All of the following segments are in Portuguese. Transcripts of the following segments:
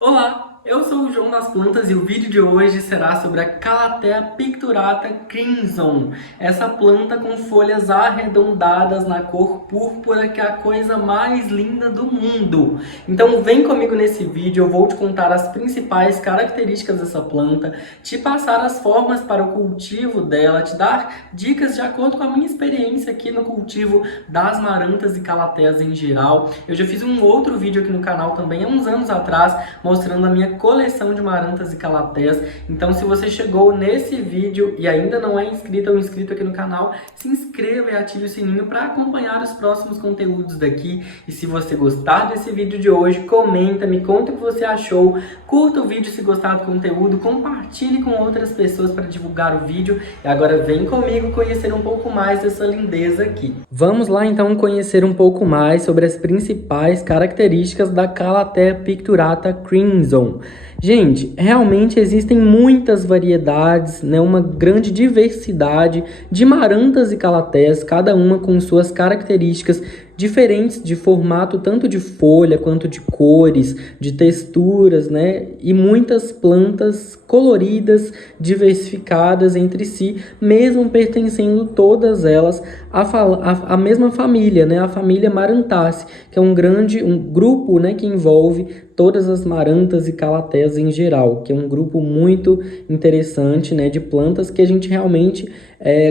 Olá, eu sou o João das Plantas e o vídeo de hoje será sobre a Calathea picturata crimson. Essa planta com folhas arredondadas na cor púrpura, que é a coisa mais linda do mundo. Então vem comigo nesse vídeo, eu vou te contar as principais características dessa planta, te passar as formas para o cultivo dela, te dar dicas de acordo com a minha experiência aqui no cultivo das marantas e calatheas em geral. Eu já fiz um outro vídeo aqui no canal também há uns anos atrás, mostrando a minha coleção de marantas e calatheias. Então, se você chegou nesse vídeo e ainda não é inscrito ou inscrito aqui no canal, se inscreva e ative o sininho para acompanhar os próximos conteúdos daqui. E se você gostar desse vídeo de hoje, comenta, me conta o que você achou, curta o vídeo se gostar do conteúdo, compartilhe com outras pessoas para divulgar o vídeo. E agora vem comigo conhecer um pouco mais dessa lindeza aqui. Vamos lá então conhecer um pouco mais sobre as principais características da Calathea picturata crimson. Gente, realmente existem muitas variedades, né, uma grande diversidade de marantas e calatheias, cada uma com suas características diferentes de formato, tanto de folha quanto de cores, de texturas, né? E muitas plantas coloridas, diversificadas entre si, mesmo pertencendo todas elas à mesma família, né? A família Marantaceae, que é um grupo, né, que envolve todas as marantas e calatheias em geral, que é um grupo muito interessante, né, de plantas que a gente realmente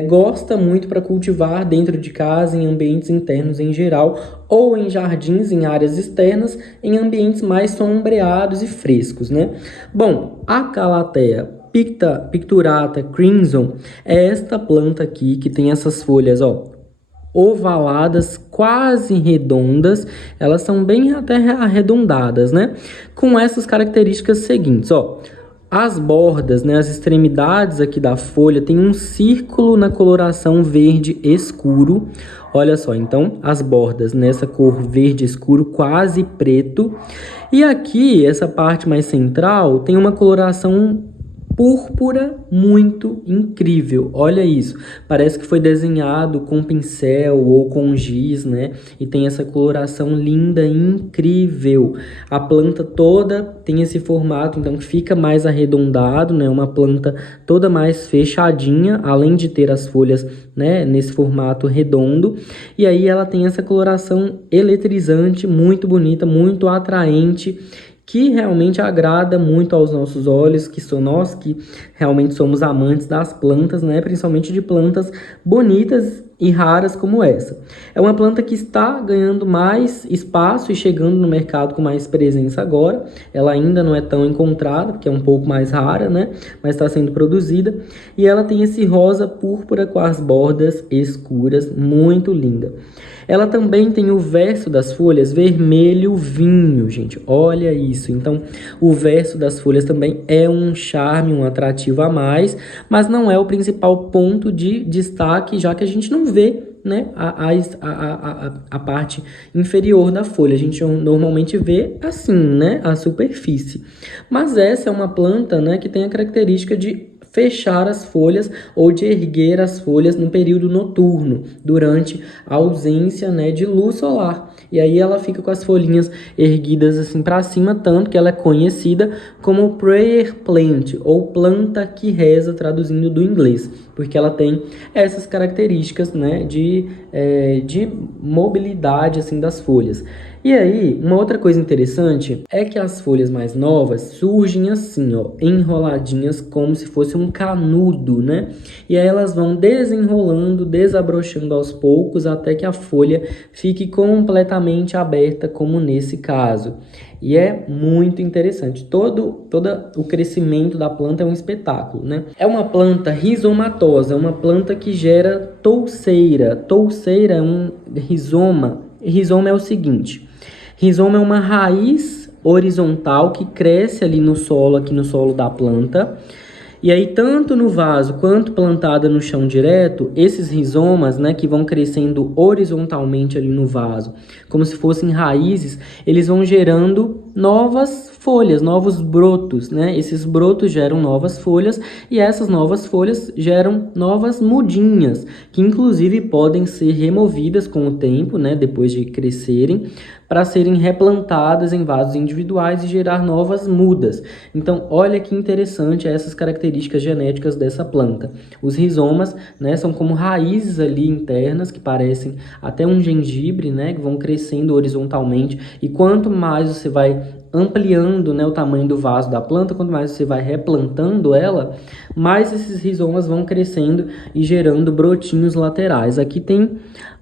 gosta muito para cultivar dentro de casa, em ambientes internos em geral, ou em jardins, em áreas externas, em ambientes mais sombreados e frescos, né? Bom, a Calathea picturata crimson é esta planta aqui que tem essas folhas, ó, ovaladas, quase redondas, elas são bem até arredondadas, né? Com essas características seguintes, ó. As bordas, né, as extremidades aqui da folha tem um círculo na coloração verde escuro. Olha só, então as bordas nessa cor verde escuro, quase preto. E aqui, essa parte mais central, tem uma coloração púrpura muito incrível. Olha isso, parece que foi desenhado com pincel ou com giz, né? E tem essa coloração linda, incrível. A planta toda tem esse formato, então fica mais arredondado, né? Uma planta toda mais fechadinha, além de ter as folhas, né, nesse formato redondo. E aí ela tem essa coloração eletrizante, muito bonita, muito atraente, que realmente agrada muito aos nossos olhos, que são nós que realmente somos amantes das plantas, né? Principalmente de plantas bonitas e raras como essa. É uma planta que está ganhando mais espaço e chegando no mercado com mais presença agora. Ela ainda não é tão encontrada, porque é um pouco mais rara, né? Mas está sendo produzida. E ela tem esse rosa púrpura com as bordas escuras, muito linda. Ela também tem o verso das folhas vermelho vinho, gente. Olha isso. Então, o verso das folhas também é um charme, um atrativo a mais, mas não é o principal ponto de destaque, já que a gente não vê, né, a parte inferior da folha. A gente normalmente vê assim, né, a superfície. Mas essa é uma planta, né, que tem a característica de fechar as folhas ou de erguer as folhas no período noturno, durante a ausência, né, de luz solar. E aí ela fica com as folhinhas erguidas assim para cima, tanto que ela é conhecida como prayer plant, ou planta que reza, traduzindo do inglês, porque ela tem essas características, né, de mobilidade assim das folhas. E aí, uma outra coisa interessante é que as folhas mais novas surgem assim, ó, enroladinhas como se fosse um canudo, né? E aí elas vão desenrolando, desabrochando aos poucos até que a folha fique completamente aberta, como nesse caso. E é muito interessante. Todo o crescimento da planta é um espetáculo, né? É uma planta rizomatosa, é uma planta que gera touceira. Touceira é um rizoma. Rizoma é o seguinte: rizoma é uma raiz horizontal que cresce ali no solo, aqui no solo da planta. E aí, tanto no vaso quanto plantada no chão direto, esses rizomas, né, que vão crescendo horizontalmente ali no vaso, como se fossem raízes, eles vão gerando novas folhas, novos brotos, né? Esses brotos geram novas folhas e essas novas folhas geram novas mudinhas, que inclusive podem ser removidas com o tempo, né? Depois de crescerem, para serem replantadas em vasos individuais e gerar novas mudas. Então, olha que interessante essas características genéticas dessa planta. Os rizomas, né, são como raízes ali internas que parecem até um gengibre, né, que vão crescendo horizontalmente, e quanto mais você vai ampliando, né, o tamanho do vaso da planta, quanto mais você vai replantando ela, mais esses rizomas vão crescendo e gerando brotinhos laterais. Aqui tem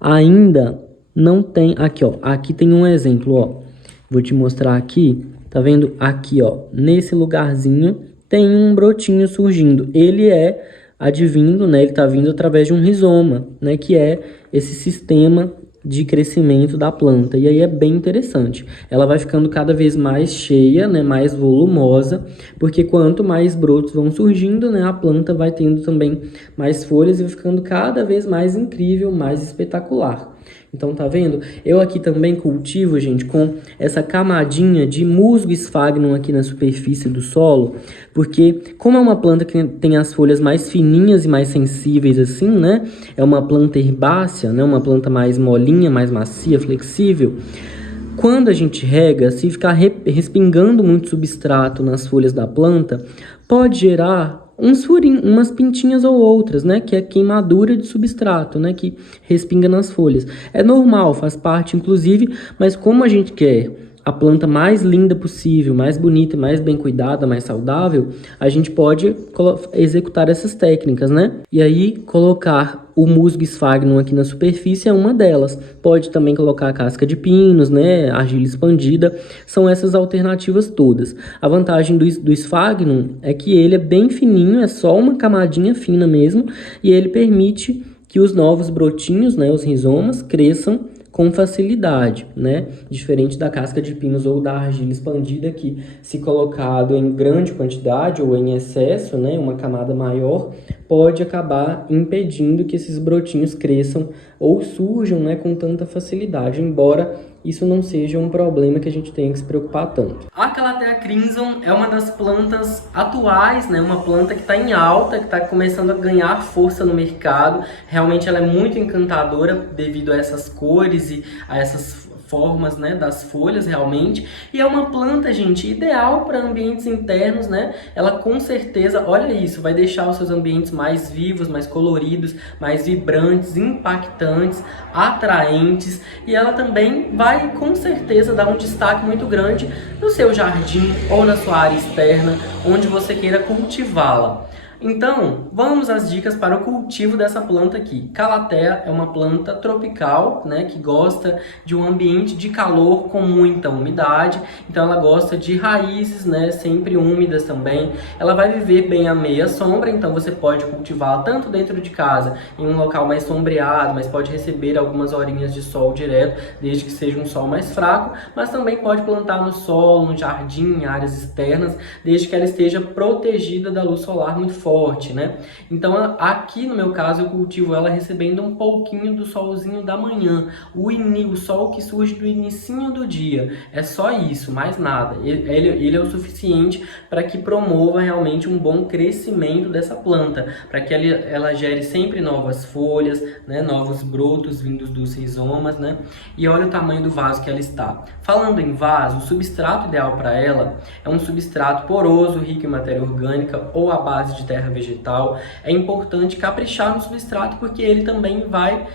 ainda... Não tem, aqui ó, aqui tem um exemplo, ó, vou te mostrar aqui, tá vendo? Aqui ó, nesse lugarzinho tem um brotinho surgindo, ele é advindo, né, ele tá vindo através de um rizoma, né, que é esse sistema de crescimento da planta, e aí é bem interessante. Ela vai ficando cada vez mais cheia, né, mais volumosa, porque quanto mais brotos vão surgindo, né, a planta vai tendo também mais folhas e vai ficando cada vez mais incrível, mais espetacular. Então, tá vendo? Eu aqui também cultivo, gente, com essa camadinha de musgo sphagnum aqui na superfície do solo, porque como é uma planta que tem as folhas mais fininhas e mais sensíveis assim, né? É uma planta herbácea, né? Uma planta mais molinha, mais macia, flexível. Quando a gente rega, se ficar respingando muito substrato nas folhas da planta, pode gerar uns furinhos, umas pintinhas ou outras, né? Que é queimadura de substrato, né? Que respinga nas folhas. É normal, faz parte, inclusive, mas como a gente quer a planta mais linda possível, mais bonita, mais bem cuidada, mais saudável, a gente pode executar essas técnicas, né? E aí, colocar o musgo sphagnum aqui na superfície é uma delas. Pode também colocar a casca de pinos, né? Argila expandida. São essas alternativas todas. A vantagem do sphagnum é que ele é bem fininho, é só uma camadinha fina mesmo, e ele permite que os novos brotinhos, né, os rizomas, cresçam com facilidade, né? Diferente da casca de pinos ou da argila expandida, que se colocado em grande quantidade ou em excesso, né, uma camada maior, pode acabar impedindo que esses brotinhos cresçam ou surjam, né, com tanta facilidade, embora isso não seja um problema que a gente tenha que se preocupar tanto. A Calathea crimson é uma das plantas atuais, né? Uma planta que está em alta, que está começando a ganhar força no mercado. Realmente ela é muito encantadora devido a essas cores e a essas formas, né, das folhas realmente, e é uma planta, gente, ideal para ambientes internos, né? Ela com certeza, olha isso, vai deixar os seus ambientes mais vivos, mais coloridos, mais vibrantes, impactantes, atraentes, e ela também vai com certeza dar um destaque muito grande no seu jardim ou na sua área externa, onde você queira cultivá-la. Então, vamos às dicas para o cultivo dessa planta aqui. Calathea é uma planta tropical, né, que gosta de um ambiente de calor com muita umidade. Então ela gosta de raízes, né, sempre úmidas também. Ela vai viver bem à meia sombra, então você pode cultivá-la tanto dentro de casa, em um local mais sombreado, mas pode receber algumas horinhas de sol direto, desde que seja um sol mais fraco, mas também pode plantar no solo, no jardim, em áreas externas, desde que ela esteja protegida da luz solar muito forte, né? Então aqui no meu caso eu cultivo ela recebendo um pouquinho do solzinho da manhã, o sol que surge do inicinho do dia, é só isso, mais nada. Ele é o suficiente para que promova realmente um bom crescimento dessa planta, para que ela gere sempre novas folhas, né? Novos brotos vindos dos rizomas, né? E olha o tamanho do vaso que ela está. Falando em vaso, o substrato ideal para ela é um substrato poroso, rico em matéria orgânica ou à base de terra vegetal. É importante caprichar no substrato porque ele também vai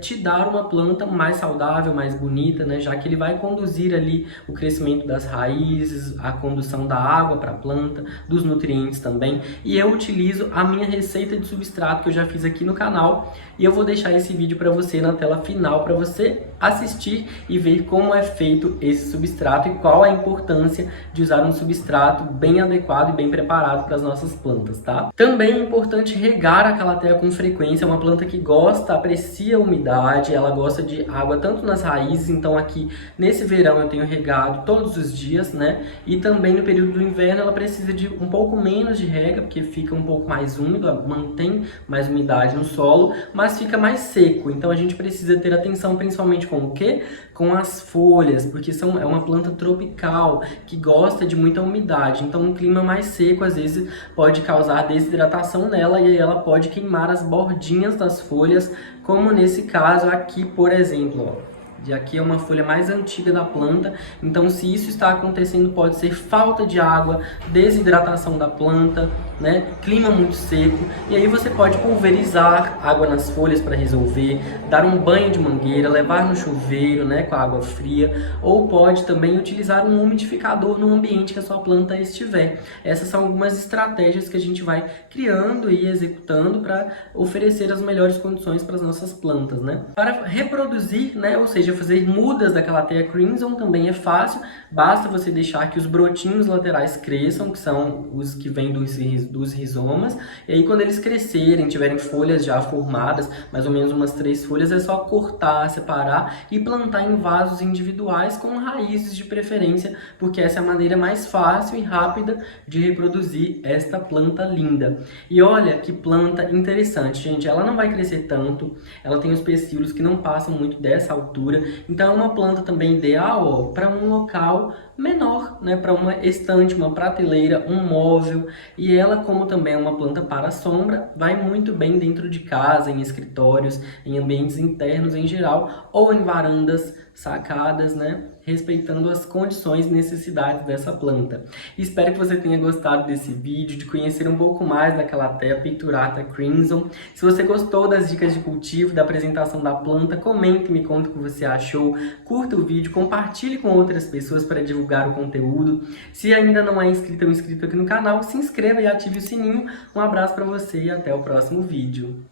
te dar uma planta mais saudável, mais bonita, né? Já que ele vai conduzir ali o crescimento das raízes, a condução da água para a planta, dos nutrientes também. E eu utilizo a minha receita de substrato que eu já fiz aqui no canal e eu vou deixar esse vídeo para você na tela final para você assistir e ver como é feito esse substrato e qual a importância de usar um substrato bem adequado e bem preparado para as nossas plantas, tá? Também é importante regar a Calathea com frequência, é uma planta que gosta, aprecia a umidade, ela gosta de água tanto nas raízes, então aqui nesse verão eu tenho regado todos os dias, né? E também no período do inverno ela precisa de um pouco menos de rega, porque fica um pouco mais úmido, mantém mais umidade no solo, mas fica mais seco, então a gente precisa ter atenção principalmente com o quê? Com as folhas, porque é uma planta tropical que gosta de muita umidade. Então um clima mais seco às vezes pode causar desidratação nela e aí ela pode queimar as bordinhas das folhas, como nesse caso aqui, por exemplo, ó. E aqui é uma folha mais antiga da planta, então se isso está acontecendo pode ser falta de água, desidratação da planta, né? Clima muito seco, e aí você pode pulverizar água nas folhas para resolver, dar um banho de mangueira, levar no chuveiro, né, com a água fria, ou pode também utilizar um umidificador no ambiente que a sua planta estiver. Essas são algumas estratégias que a gente vai criando e executando para oferecer as melhores condições para as nossas plantas, né? Para reproduzir, né, ou seja, fazer mudas da Calathea crimson também é fácil, basta você deixar que os brotinhos laterais cresçam, que são os que vêm dos rizomas, e aí quando eles crescerem, tiverem folhas já formadas, mais ou menos umas 3 folhas, é só cortar, separar e plantar em vasos individuais com raízes de preferência, porque essa é a maneira mais fácil e rápida de reproduzir esta planta linda. E olha que planta interessante, gente, ela não vai crescer tanto, ela tem os pecíolos que não passam muito dessa altura, então é uma planta também ideal para um local menor, né, para uma estante, uma prateleira, um móvel, e ela, como também é uma planta para sombra, vai muito bem dentro de casa, em escritórios, em ambientes internos em geral, ou em varandas, sacadas, né, respeitando as condições e necessidades dessa planta. Espero que você tenha gostado desse vídeo, de conhecer um pouco mais da Calathea picturata crimson. Se você gostou das dicas de cultivo, da apresentação da planta, comente e me conta o que você achou, curta o vídeo, compartilhe com outras pessoas para divulgar o conteúdo. Se ainda não é inscrito ou inscrito aqui no canal, se inscreva e ative o sininho. Um abraço para você e até o próximo vídeo.